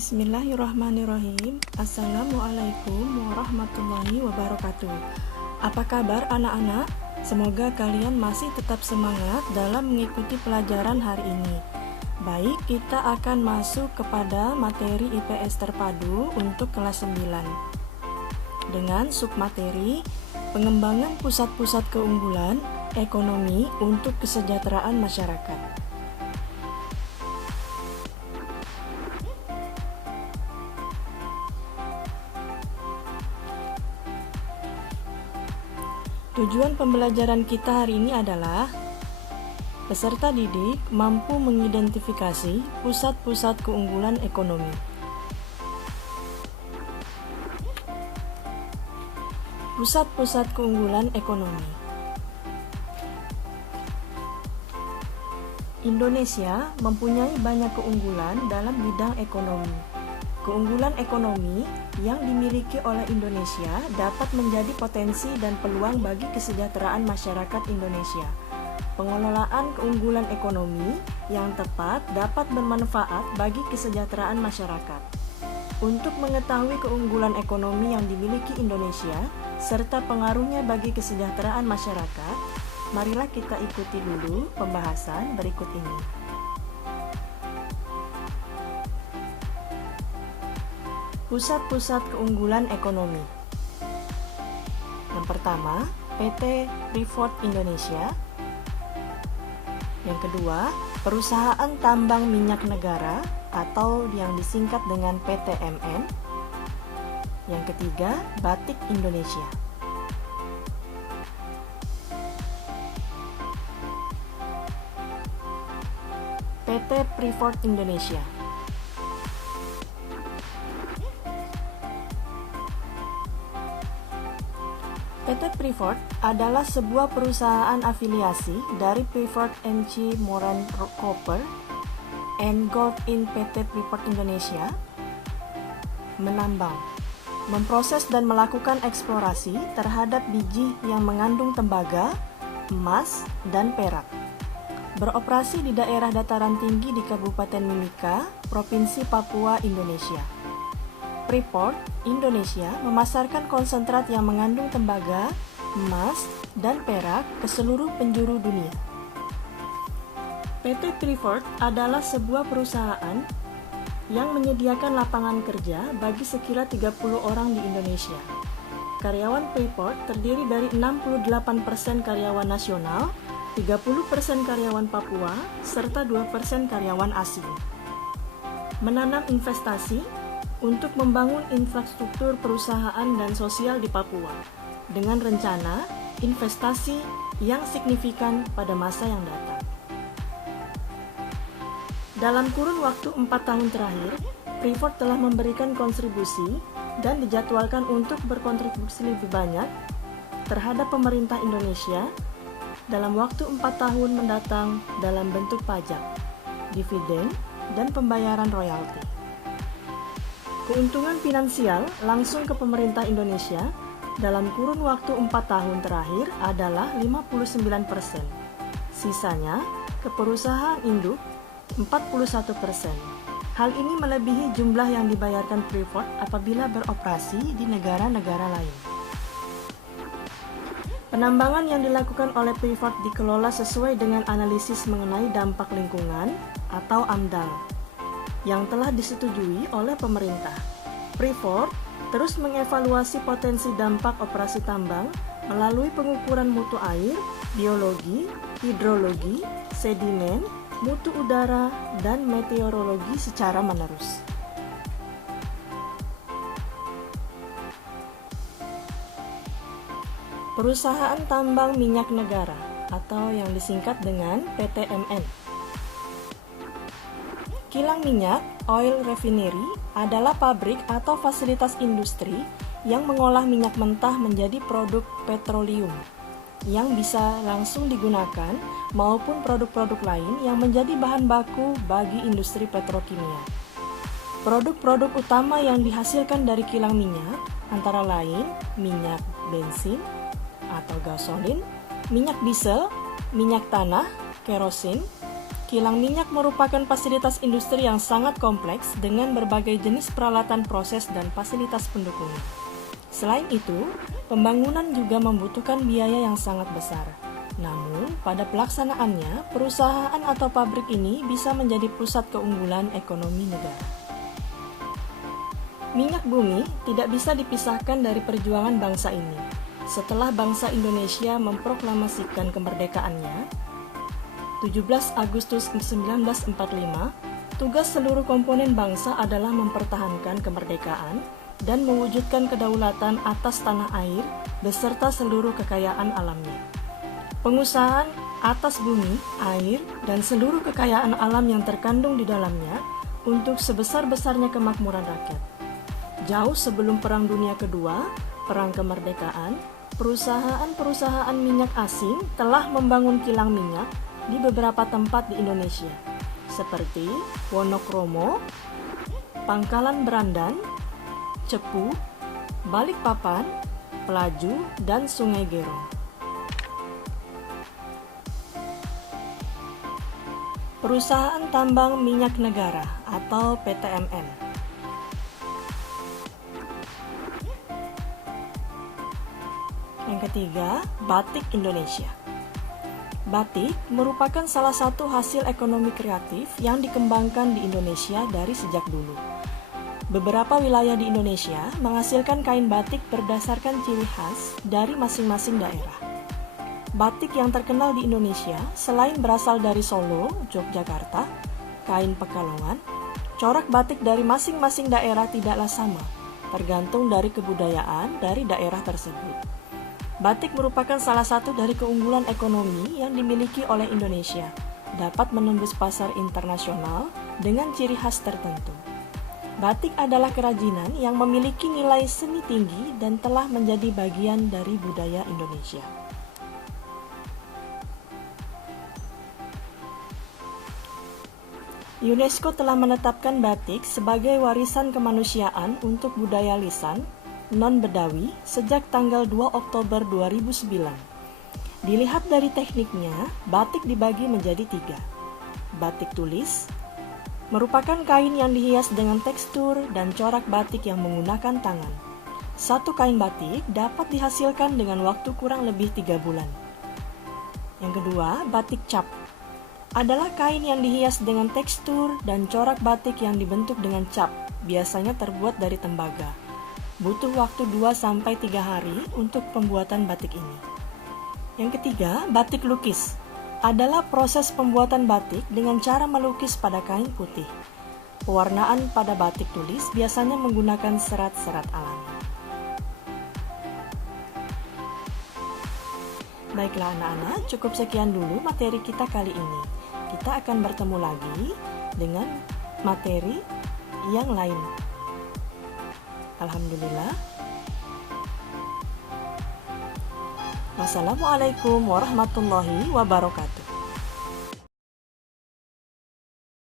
Bismillahirrahmanirrahim. Assalamualaikum warahmatullahi wabarakatuh. Apa kabar anak-anak? Semoga kalian masih tetap semangat dalam mengikuti pelajaran hari ini. Baik, kita akan masuk kepada materi IPS terpadu untuk kelas 9 dengan submateri pengembangan pusat-pusat keunggulan ekonomi untuk kesejahteraan masyarakat. Tujuan pembelajaran kita hari ini adalah peserta didik mampu mengidentifikasi pusat-pusat keunggulan ekonomi. Pusat-pusat keunggulan ekonomi. Indonesia mempunyai banyak keunggulan dalam bidang ekonomi. Keunggulan ekonomi yang dimiliki oleh Indonesia dapat menjadi potensi dan peluang bagi kesejahteraan masyarakat Indonesia. Pengelolaan keunggulan ekonomi yang tepat dapat bermanfaat bagi kesejahteraan masyarakat. Untuk mengetahui keunggulan ekonomi yang dimiliki Indonesia serta pengaruhnya bagi kesejahteraan masyarakat, marilah kita ikuti dulu pembahasan berikut ini. Pusat-pusat keunggulan ekonomi. Yang pertama, PT Freeport Indonesia. Yang kedua, Perusahaan Tambang Minyak Negara atau yang disingkat dengan PTMN. Yang ketiga, Batik Indonesia. PT Freeport Indonesia. PT Freeport adalah sebuah perusahaan afiliasi dari Freeport NC Moran Copper and Gold in PT Freeport Indonesia. Menambang, memproses dan melakukan eksplorasi terhadap biji yang mengandung tembaga, emas, dan perak. Beroperasi di daerah dataran tinggi di Kabupaten Mimika, Provinsi Papua, Indonesia. Freeport Indonesia memasarkan konsentrat yang mengandung tembaga, emas, dan perak ke seluruh penjuru dunia. PT Freeport adalah sebuah perusahaan yang menyediakan lapangan kerja bagi sekira 30 orang di Indonesia. Karyawan Freeport terdiri dari 68% karyawan nasional, 30% karyawan Papua, serta 2% karyawan asing. Menanam investasi untuk membangun infrastruktur perusahaan dan sosial di Papua dengan rencana investasi yang signifikan pada masa yang datang. Dalam kurun waktu 4 tahun terakhir, Freeport telah memberikan kontribusi dan dijadwalkan untuk berkontribusi lebih banyak terhadap pemerintah Indonesia dalam waktu 4 tahun mendatang dalam bentuk pajak, dividen, dan pembayaran royalti. Keuntungan finansial langsung ke pemerintah Indonesia dalam kurun waktu 4 tahun terakhir adalah 59%. Sisanya ke perusahaan induk 41%. Hal ini melebihi jumlah yang dibayarkan Freeport apabila beroperasi di negara-negara lain. Penambangan yang dilakukan oleh Freeport dikelola sesuai dengan analisis mengenai dampak lingkungan atau AMDAL yang telah disetujui oleh pemerintah. Freeport terus mengevaluasi potensi dampak operasi tambang melalui pengukuran mutu air, biologi, hidrologi, sedimen, mutu udara, dan meteorologi secara menerus. Perusahaan Tambang Minyak Negara atau yang disingkat dengan PTMN. Kilang minyak, oil refinery, adalah pabrik atau fasilitas industri yang mengolah minyak mentah menjadi produk petroleum yang bisa langsung digunakan maupun produk-produk lain yang menjadi bahan baku bagi industri petrokimia. Produk-produk utama yang dihasilkan dari kilang minyak antara lain minyak bensin atau gasolin, minyak diesel, minyak tanah, kerosin, kilang minyak merupakan fasilitas industri yang sangat kompleks dengan berbagai jenis peralatan proses dan fasilitas pendukungnya. Selain itu, pembangunan juga membutuhkan biaya yang sangat besar. Namun, pada pelaksanaannya, perusahaan atau pabrik ini bisa menjadi pusat keunggulan ekonomi negara. Minyak bumi tidak bisa dipisahkan dari perjuangan bangsa ini. Setelah bangsa Indonesia memproklamasikan kemerdekaannya, 17 Agustus 1945, tugas seluruh komponen bangsa adalah mempertahankan kemerdekaan dan mewujudkan kedaulatan atas tanah air beserta seluruh kekayaan alamnya. Pengusahaan atas bumi, air, dan seluruh kekayaan alam yang terkandung di dalamnya untuk sebesar-besarnya kemakmuran rakyat. Jauh sebelum Perang Dunia Kedua, Perang Kemerdekaan, perusahaan-perusahaan minyak asing telah membangun kilang minyak di beberapa tempat di Indonesia, seperti Wonokromo, Pangkalan Berandan, Cepu, Balikpapan, Pelaju, dan Sungai Gerong. Perusahaan Tambang Minyak Negara atau PTMN. Yang ketiga, Batik Indonesia. Batik merupakan salah satu hasil ekonomi kreatif yang dikembangkan di Indonesia dari sejak dulu. Beberapa wilayah di Indonesia menghasilkan kain batik berdasarkan ciri khas dari masing-masing daerah. Batik yang terkenal di Indonesia selain berasal dari Solo, Yogyakarta, kain Pekalongan, corak batik dari masing-masing daerah tidaklah sama, tergantung dari kebudayaan dari daerah tersebut. Batik merupakan salah satu dari keunggulan ekonomi yang dimiliki oleh Indonesia, dapat menembus pasar internasional dengan ciri khas tertentu. Batik adalah kerajinan yang memiliki nilai seni tinggi dan telah menjadi bagian dari budaya Indonesia. UNESCO telah menetapkan batik sebagai warisan kemanusiaan untuk budaya lisan non-Bedawi sejak tanggal 2 Oktober 2009. Dilihat dari tekniknya, batik dibagi menjadi 3. Batik tulis merupakan kain yang dihias dengan tekstur dan corak batik yang menggunakan tangan. Satu kain batik dapat dihasilkan dengan waktu kurang lebih 3 bulan. Yang kedua, batik cap adalah kain yang dihias dengan tekstur dan corak batik yang dibentuk dengan cap, biasanya terbuat dari tembaga. Butuh waktu 2-3 hari untuk pembuatan batik ini. Yang ketiga, batik lukis adalah proses pembuatan batik dengan cara melukis pada kain putih. Pewarnaan pada batik tulis biasanya menggunakan serat-serat alami. Baiklah anak-anak, cukup sekian dulu materi kita kali ini. Kita akan bertemu lagi dengan materi yang lain. Alhamdulillah. Wassalamualaikum warahmatullahi wabarakatuh.